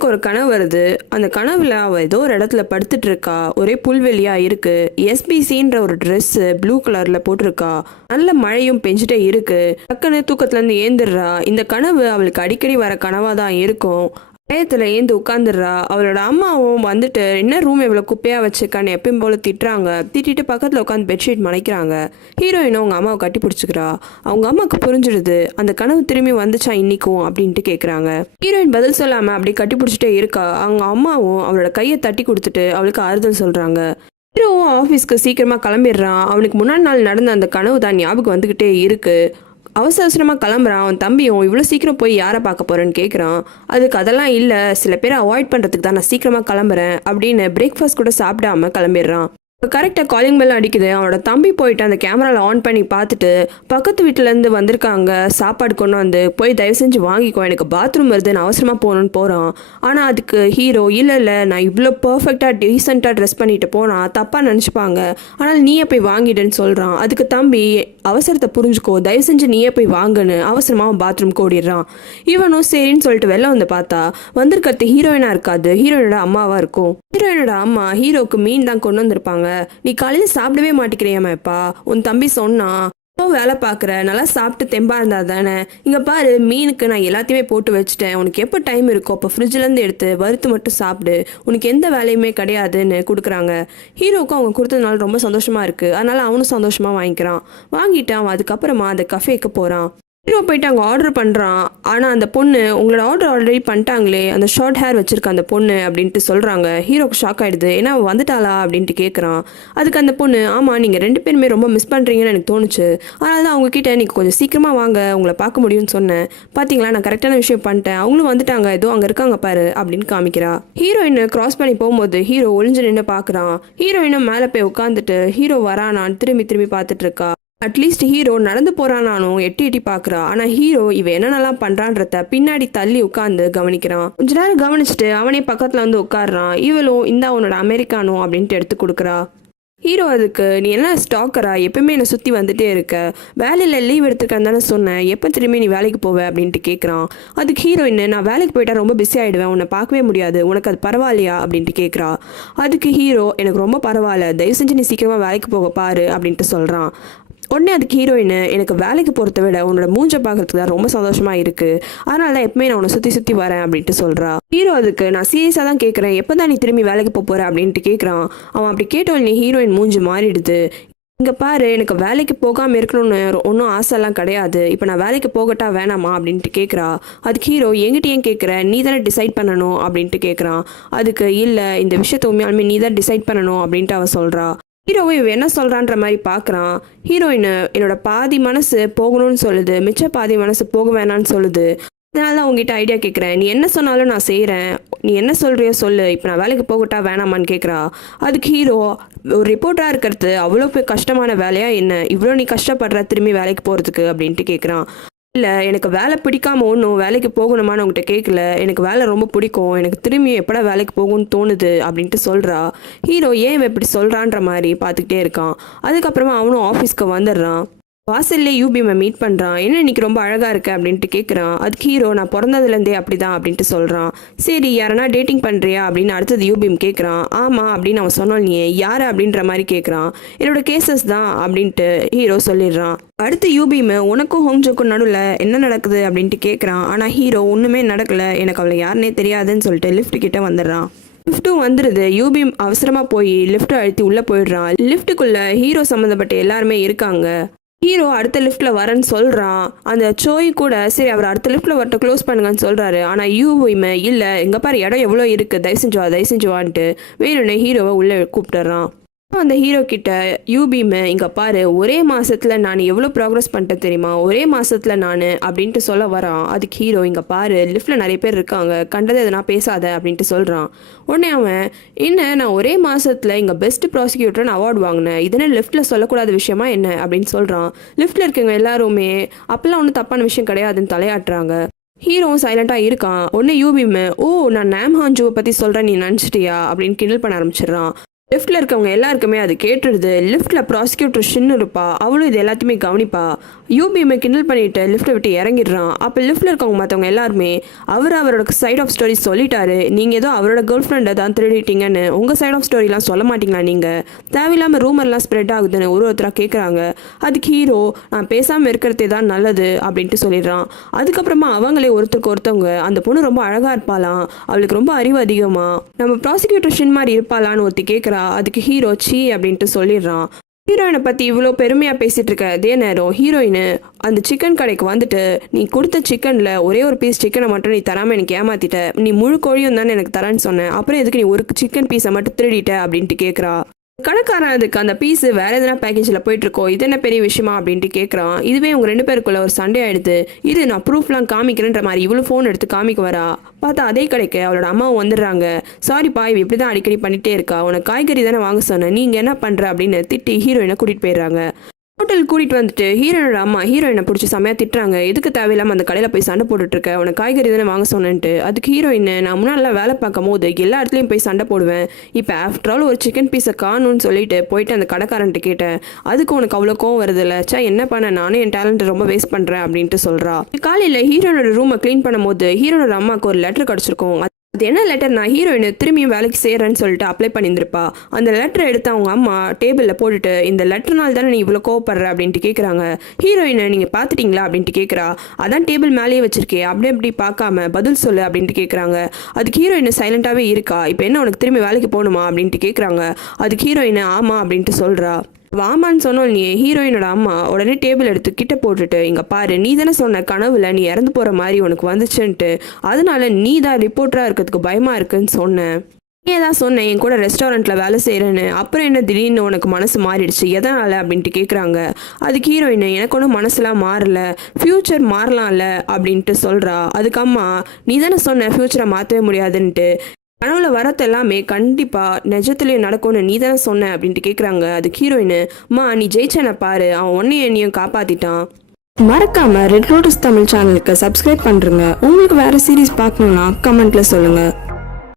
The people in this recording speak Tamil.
ஹீரோயினுக்கு ஒரு கனவு வருது. அந்த கனவுல அவ ஏதோ ஒரு இடத்துல படுத்துட்டு இருக்கா. ஒரே புல்வெளியா இருக்கு. எஸ்பிசின்ற ஒரு ட்ரெஸ் ப்ளூ கலர்ல போட்டிருக்கா. நல்ல மழையும் பெஞ்சிட்டே இருக்கு. டக்குன்னு தூக்கத்துல இருந்து ஏந்துடுறா. இந்த கனவு அவளுக்கு அடிக்கடி வர கனவா தான் இருக்கும். பயத்துல ஏந்து உட்காந்துடுறா. அவளோட அம்மாவும் வந்துட்டு என்ன ரூம் இவ்வளோ குப்பையா வச்சுக்கான்னு எப்பயும் போல திட்டுறாங்க. திட்டிட்டு பக்கத்துல உட்காந்து பெட்ஷீட் மலைக்கிறாங்க. ஹீரோயினும் அவங்க அம்மாவை கட்டி பிடிச்சிக்கிறா. அவங்க அம்மாவுக்கு புரிஞ்சிடுது அந்த கனவு திரும்பி வந்துச்சா இன்னைக்கும் அப்படின்ட்டு கேட்குறாங்க. ஹீரோயின் பதில் சொல்லாம அப்படி கட்டி பிடிச்சிட்டே இருக்கா. அவங்க அம்மாவும் அவளோட கையை தட்டி கொடுத்துட்டு அவளுக்கு ஆறுதல் சொல்றாங்க. ஹீரோவும் ஆஃபீஸ்க்கு சீக்கிரமா கிளம்பிடுறான். அவனுக்கு முன்னாடி நாள் நடந்த அந்த கனவு தான் ஞாபகம் வந்துகிட்டே இருக்கு. அவசர அவசரமாக கிளம்புறான். அவன் தம்பியும் இவ்வளோ சீக்கிரம் போய் யாரை பார்க்க போகிறேன்னு கேட்குறான். அதுக்கு அதெல்லாம் இல்லை, சில பேரை அவாய்ட் பண்ணுறதுக்கு தான் நான் சீக்கிரமாக கிளம்புறேன் அப்படின்னு பிரேக்ஃபாஸ்ட் கூட சாப்பிடாம கிளம்பிடுறான். இப்போ கரெக்டாக காலிங் பெல் அடிக்குது. அவனோட தம்பி போயிட்டு அந்த கேமராவில் ஆன் பண்ணி பார்த்துட்டு பக்கத்து வீட்டிலேருந்து வந்திருக்காங்க சாப்பாடு கொண்டு வந்து போய் தயவு செஞ்சு வாங்கிக்கோ, எனக்கு பாத்ரூம் வருது, நான் அவசரமாக போகணுன்னு போகிறான். ஆனால் அதுக்கு ஹீரோ இல்லை நான் இவ்வளோ பர்ஃபெக்டாக டீசெண்டாக ட்ரெஸ் பண்ணிட்டு போனால் தப்பாக நினச்சிப்பாங்க, ஆனால் நீயே போய் வாங்கிடுன்னு சொல்கிறான். அதுக்கு தம்பி அவசரத்தை புரிஞ்சுக்கோ, தயவு செஞ்சு நீயே போய் வாங்குன்னு அவசரமாக பாத்ரூம்க்கு ஓடிடுறான். இவனும் சரின்னு சொல்லிட்டு வெளில வந்து பார்த்தா வந்திருக்கிறது ஹீரோயினாக இருக்காது, ஹீரோயினோட அம்மாவாக இருக்கும். ஹீரோயினோட அம்மா ஹீரோக்கு மீன் தான் கொண்டு வந்திருப்பாங்க. நீ காலையில் சாப்பிடவே மாட்டேங்கிறியாமப்பா, உன் தம்பி சொன்னான் வேலை பார்க்குற, நல்லா சாப்பிட்டு தெம்பா இருந்தா தானே, இங்கே பாரு மீனுக்கு நான் எல்லாத்தையுமே போட்டு வச்சுட்டேன், உனக்கு எப்போ டைம் இருக்கோ அப்போ ஃப்ரிட்ஜ்லேருந்து எடுத்து வறுத்து மட்டும் சாப்பிடு, உனக்கு எந்த வேலையுமே கிடையாதுன்னு கொடுக்குறாங்க. ஹீரோவுக்கும் அவங்க கொடுத்ததுனால ரொம்ப சந்தோஷமாக இருக்குது. அதனால் அவனும் சந்தோஷமாக வாங்கிக்கிறான். வாங்கிட்டு அவன் அதுக்கப்புறமா அந்த கஃபேக்கு போகிறான். ஹீரோ போயிட்டு அங்கே ஆர்டர் பண்ணுறான். ஆனால் அந்த பொண்ணு உங்களோட ஆர்டர் ஆல்ரெடி பண்ணிட்டாங்களே, அந்த ஷார்ட் ஹேர் வச்சுருக்க அந்த பொண்ணு அப்படின்ட்டு சொல்கிறாங்க. ஹீரோக்கு ஷாக் ஆகிடுது. ஏன்னா அவன் வந்துட்டாளா அப்படின்ட்டு கேட்குறான். அதுக்கு அந்த பொண்ணு ஆமாம் நீங்கள் 2 பேருமே ரொம்ப மிஸ் பண்ணுறீங்கன்னு எனக்கு தோணுச்சு, அதனால தான் அவங்கக்கிட்ட நீங்கள் கொஞ்சம் சீக்கிரமாக வாங்க உங்களை பார்க்க முடியும்னு சொன்னேன். பார்த்தீங்களா நான் கரெக்டான விஷயம் பண்ணிட்டேன், அவங்களும் வந்துட்டாங்க, ஏதோ அங்கே இருக்காங்க பாரு அப்படின்னு காமிக்கிறா. ஹீரோயின் கிராஸ் பண்ணி போகும்போது ஹீரோ ஒளிஞ்சு நின்று பார்க்குறான். ஹீரோயினும் மேலே போய் உட்காந்துட்டு ஹீரோ வரானான்னு திரும்பி பார்த்துட்டு இருக்கா. அட்லீஸ்ட் ஹீரோ நடந்து போறானானும் எட்டி எட்டி பார்க்குறா. ஆனால் ஹீரோ இவன் என்னென்னலாம் பண்ணுறான்றத பின்னாடி தள்ளி உட்காந்து கவனிக்கிறான். கொஞ்ச நேரம் கவனிச்சுட்டு அவனே பக்கத்தில் வந்து உட்காடுறான். இவளும் இந்த அவனோட அமெரிக்கானோ அப்படின்ட்டு எடுத்து கொடுக்குறா. ஹீரோ அதுக்கு நீ என்ன ஸ்டாக்கரா, எப்பவுமே என்னை சுற்றி வந்துட்டே இருக்க, வேலையில் லீவ் எடுத்துக்கன்னு தானே சொன்னேன், எப்போ திரும்பி நீ வேலைக்கு போவ அப்படின்ட்டு கேட்குறான். அதுக்கு ஹீரோயின் நான் வேலைக்கு போயிட்டா ரொம்ப பிஸி ஆகிடுவேன், உன்னை பார்க்கவே முடியாது, உனக்கு அது பரவாயில்லையா அப்படின்ட்டு கேட்குறா. அதுக்கு ஹீரோ எனக்கு ரொம்ப பரவாயில்ல, தயவு செஞ்சு நீ சீக்கிரமாக வேலைக்கு போக பாரு அப்படின்ட்டு சொல்கிறான். உடனே அதுக்கு ஹீரோயின் எனக்கு வேலைக்கு போகிறத விட உன்னோட மூஞ்ச பார்க்கறதுக்கு தான் ரொம்ப சந்தோஷமாக இருக்குது, அதனால தான் எப்பவுமே நான் உன்னை சுற்றி வரேன் அப்படின்ட்டு சொல்கிறா. ஹீரோ அதுக்கு நான் சீரியஸாக தான் கேட்குறேன், எப்போ தான் நீ திரும்பி வேலைக்கு போகிற அப்படின்ட்டு கேட்குறான். அவன் அப்படி கேட்டோடனே ஹீரோயின் மூஞ்சி மாறிடுது. இங்கே பாரு எனக்கு வேலைக்கு போகாமல் இருக்கணும்னு ஒன்றும் ஆசைலாம் கிடையாது, இப்போ நான் வேலைக்கு போகட்டா வேணாமா அப்படின்ட்டு கேட்குறா. அதுக்கு ஹீரோ எங்கிட்ட ஏன் கேட்குற, நீ தானே டிசைட் பண்ணணும் அப்படின்ட்டு கேட்குறான். அதுக்கு இல்லை இந்த விஷயத்த உண்மையாலுமே நீ தான் டிசைட் பண்ணணும் அப்படின்ட்டு அவன் சொல்கிறா. ஹீரோவை இவன் என்ன சொல்கிறான்ற மாதிரி பார்க்குறான். ஹீரோயின் என்னோட பாதி மனசு போகணும்னு சொல்லுது, மிச்ச பாதி மனசு போக வேணான்னு சொல்லுது, அதனால தான் உங்ககிட்ட ஐடியா கேட்குறேன், நீ என்ன சொன்னாலும் நான் செய்கிறேன், நீ என்ன சொல்கிறியோ சொல்லு, இப்போ நான் வேலைக்கு போகட்டா வேணாமான்னு கேட்குறா. அதுக்கு ஹீரோ ஒரு ரிப்போர்ட்டராக இருக்கிறது அவ்வளோ கஷ்டமான வேலையா என்ன, இவ்வளோ நீ கஷ்டப்படுற திரும்பி வேலைக்கு போகிறதுக்கு அப்படின்ட்டு கேட்குறான். இல்லை எனக்கு வேலை பிடிக்காம ஒன்றும் வேலைக்கு போகணுமான்னு உங்கள்கிட்ட கேட்கல, எனக்கு வேலை ரொம்ப பிடிக்கும், எனக்கு திரும்பி எப்படா வேலைக்கு போகும்னு தோணுது அப்படின்ட்டு சொல்கிறா. ஹீரோ ஏன் இப்படி சொல்கிறான்ற மாதிரி பார்த்துக்கிட்டே இருக்கான். அதுக்கப்புறமா அவனும் ஆஃபீஸ்க்கு வந்துடுறான். வாசல்லே யூபிஎம்மை மீட் பண்ணுறான். என்ன இன்னைக்கு ரொம்ப அழகாக இருக்கு அப்படின்ட்டு கேட்குறான். அதுக்கு ஹீரோ நான் பிறந்ததுலேருந்தே அப்படி தான் அப்படின்ட்டு சொல்கிறான். சரி யாரனா டேட்டிங் பண்ணுறியா அப்படின்னு அடுத்தது யூபிஎம் கேட்குறான். ஆமாம் அப்படின்னு அவன் சொன்னான். நீ யார் அப்படின்ற மாதிரி கேட்குறான். என்னோட கேசஸ் தான் அப்படின்ட்டு ஹீரோ சொல்லிடுறான். அடுத்து யூபிஎம் உனக்கும் ஹோங்ஜோக்கும் நடுவில் என்ன நடக்குது அப்படின்ட்டு கேட்குறான். ஆனால் ஹீரோ ஒன்றுமே நடக்கலை, எனக்கு அவளை யாருன்னே தெரியாதுன்னு சொல்லிட்டு லிஃப்ட் கிட்ட வந்துடுறான். லிஃப்ட்டும் வந்துடுது. யூபிஎம் அவசரமாக போய் லிஃப்ட்டை அழுத்தி உள்ளே போயிடுறான். லிஃப்ட்டுக்குள்ளே ஹீரோ சம்மந்தப்பட்ட எல்லாருமே இருக்காங்க. ஹீரோ அடுத்த லிஃப்ட்டில் வரேன்னு சொல்கிறான். அந்த சோய் கூட சரி அவர் அடுத்த லிஃப்ட்டில் வரட்ட க்ளோஸ் பண்ணுங்கன்னு சொல்கிறாரு. ஆனால் யூபிஎம் இல்லை எங்கே பாரு இடம் எவ்வளோ இருக்குது, தயவு செஞ்சு வான்ட்டு வேணும்னே ஹீரோவை உள்ளே கூப்பிட்டுறான். அந்த ஹீரோ கிட்ட யூபிஎம் இங்கே பாரு ஒரே மாதத்தில் நான் எவ்வளோ ப்ராக்ரஸ் பண்ணிட்டேன் தெரியுமா, ஒரே மாதத்தில் நான் அப்படின்ட்டு சொல்ல வரான். அதுக்கு ஹீரோ இங்கே பாரு லிஃப்ட்டில் நிறைய பேர் இருக்காங்க, கண்டதை எதனா பேசாத அப்படின்ட்டு சொல்கிறான். உடனே அவன் என்ன நான் ஒரே மாதத்தில் இங்கே பெஸ்ட் ப்ராசிக்யூட்டர்னு அவார்டு வாங்கினேன், இதனே லிஃப்ட்டில் சொல்லக்கூடாத விஷயமா என்ன அப்படின்னு சொல்கிறான். லிஃப்ட்டில் இருக்கவங்க எல்லாருமே அப்பெல்லாம் ஒன்றும் தப்பான விஷயம் கிடையாதுன்னு தலையாட்டுறாங்க. ஹீரோவும் சைலண்டாக இருக்கான். உடனே யூபிஎம் ஓ நான் நாம் ஹான்ஜுவை பற்றி சொல்கிறேன் நீ நினச்சிட்டியா அப்படின்னு கிண்டல் பண்ண ஆரம்பிச்சிடுறான். லிஃப்ட்டில் இருக்கவங்க எல்லாருக்குமே அது கேட்டுருது. லிஃப்ட்டில் ப்ராசிக்யூட்டர் ஷின்னு இருப்பா, அவளும் இது எல்லாத்தையுமே கவனிப்பா. யூபிஎம்ஐ கிண்டல் பண்ணிட்டு லிஃப்ட்டை விட்டு இறங்கிடுறான். அப்போ லிஃப்ட்டில் இருக்கவங்க மற்றவங்க எல்லாருமே அவரோட சைட் ஆஃப் ஸ்டோரி சொல்லிட்டாரு. நீங்கள் ஏதோ அவரோட கேர்ள் ஃப்ரெண்டை தான் திருடிட்டீங்கன்னு உங்கள் சைட் ஆஃப் ஸ்டோரிலாம் சொல்ல மாட்டீங்களா நீங்கள்? தேவையில்லாமல் ரூமர்லாம் ஸ்ப்ரெட் ஆகுதுன்னு ஒருத்தராக கேட்குறாங்க. அதுக்கு ஹீரோ நான் பேசாமல் இருக்கிறதே தான் நல்லது அப்படின்ட்டு சொல்லிடுறான். அதுக்கப்புறமா அவங்களே ஒருத்தருக்கு ஒருத்தவங்க அந்த பொண்ணு ரொம்ப அழகாக இருப்பாளாம், அவளுக்கு ரொம்ப அறிவு அதிகமாக, நம்ம ப்ராசிக்யூட்டர் ஷின் மாதிரி இருப்பாளான்னு ஒருத்தி கேட்குறா. அதுக்கு ஹீரோ சீ அப்படின்ட்டு சொல்லிடுறான். ஹீரோயினை பற்றி இவ்வளோ பெருமையாக பேசிகிட்டு இருக்க அதே நேரம் ஹீரோயின் அந்த சிக்கன் கடைக்கு வந்துட்டு, நீ கொடுத்த சிக்கனில் ஒரே ஒரு பீஸ் சிக்கனை மட்டும் நீ தராமல் எனக்கு ஏமாத்திட்ட, நீ முழு கோழியும் தானே எனக்கு தரேன்னு சொன்னேன், அப்புறம் எதுக்கு நீ ஒரு சிக்கன் பீஸை மட்டும் திருடிட்ட அப்படின்ட்டு கேட்குறா. கடைக்காரன் அதுக்கு அந்த பீஸு வேறு எதனா பேக்கேஜில் போயிட்டுருக்கோம், இது என்ன பெரிய விஷயமா அப்படின்ட்டு கேட்குறான். இதுவே உங்கள் 2 பேருக்குள்ள ஒரு சண்டே ஆகிடுது, இது நான் ப்ரூஃப்லாம் காமிக்கிறேன்ற மாதிரி இவ்வளோ ஃபோன் எடுத்து காமிக்க வரா. பார்த்தா அதே கடைக்கு அவளோட அம்மாவும் வந்துடுறாங்க. சாரிப்பா, இவ இப்படி தான் அடிக்கடி பண்ணிகிட்டே இருக்கா, உனக்கு காய்கறி தானே வாங்க சொன்னேன், நீங்கள் என்ன பண்ணுற அப்படின்னு திட்டி ஹீரோயினை கூட்டிகிட்டு போயிடுறாங்க. ஹோட்டல் கூட்டிகிட்டு வந்துட்டு ஹீரோயினோட அம்மா ஹீரோயினை பிடிச்சி செம்மையாக திட்டுறாங்க. எதுக்கு தேவையில்லாமல் அந்த கடையில் போய் சண்டை போட்டுட்ருக்க, உனக்கு காய்கறி தானே வாங்க சொன்னேன்ட்டு. அதுக்கு ஹீரோயின் நான் முன்னாடிலாம் வேலை பார்க்கும் போது எல்லா இடத்துலையும் போய் சண்டை போடுவேன், இப்போ ஆஃப்டர் ஆல் ஒரு சிக்கன் பீஸை காணும்னு சொல்லிட்டு போயிட்டு அந்த கடைக்காரன்ட்டு கேட்டேன், அதுக்கு உனக்கு அவ்வளோ கோவம் வருதில்ல, சே என்ன பண்ண, நானும் என் டேலண்ட்டை ரொம்ப வேஸ்ட் பண்ணுறேன் அப்படின்ட்டு சொல்கிறா. காலையில் ஹீரோயினோட ரூமை க்ளீன் பண்ணும்போது ஹீரோனோட அம்மாவுக்கு ஒரு லெட்டர் கிடச்சிருக்கும். அது என்ன லெட்டர்னா, ஹீரோயின் திரும்பியும் வேலைக்கு செய்கிறேன்னு சொல்லிட்டு அப்ளை பண்ணியிருந்திருப்பா. அந்த லெட்டரை எடுத்து அவங்க அம்மா டேபிளில் போட்டுட்டு, இந்த லெட்டர்னால தானே நீ இவ்வளோ கோவப்படுற அப்படின்ட்டு கேட்குறாங்க. ஹீரோயினை நீங்கள் பார்த்துட்டிங்களா அப்படின்ட்டு கேட்குறா. அதான் டேபிள் மேலேயே வச்சிருக்கே, அப்படி பார்க்காம பதில் சொல்லு அப்படின்ட்டு கேட்குறாங்க. அதுக்கு ஹீரோயின் சைலண்ட்டாகவே இருக்கா. இப்போ என்ன உனக்கு திரும்பி வேலைக்கு போகணுமா அப்படின்ட்டு கேட்குறாங்க. அதுக்கு ஹீரோயின் ஆமாம் அப்படின்ட்டு சொல்கிறா. வாமான்னு சொன்னோம் நீ. ஹீரோயினோட அம்மா உடனே டேபிள் எடுத்து கிட்ட போட்டுட்டு, இங்கே பாரு, நீ தானே சொன்ன கனவுல நீ இறந்து போகிற மாதிரி உனக்கு வந்துச்சுன்ட்டு, அதனால நீ தான் ரிப்போர்ட்டராக இருக்கிறதுக்கு பயமாக இருக்குன்னு சொன்னேன். நீ தான் சொன்னேன் என் கூட ரெஸ்டாரண்ட்டில் வேலை செய்கிறேன்னு, அப்புறம் என்ன திடீர்னு உனக்கு மனசு மாறிடுச்சு, எதனால் அப்படின்ட்டு கேட்குறாங்க. அதுக்கு ஹீரோயின் எனக்கு ஒன்றும் மனசுலாம் மாறல, ஃப்யூச்சர் மாறலாம்ல அப்படின்ட்டு சொல்கிறா. அதுக்கு அம்மா நீ தானே சொன்ன ஃப்யூச்சரை மாற்றவே முடியாதுன்ட்டு, கனவுல வரது எல்லாமே கண்டிப்பாக நிஜத்துலேயும் நடக்கும்னு நீ தானே சொன்ன அப்படின்ட்டு கேட்குறாங்க. அதுக்கு ஹீரோயின் மா நீ ஜெயிச்சனை பாரு, அவன் ஒன்னையும் என்னையும் காப்பாற்றிட்டான். மறக்காமல் ரெட் லோட்டஸ் தமிழ் சேனலுக்கு சப்ஸ்கிரைப் பண்ணுறங்க. உங்களுக்கு வேறு சீரீஸ் பார்க்கணுன்னா கமெண்ட்டில் சொல்லுங்கள்.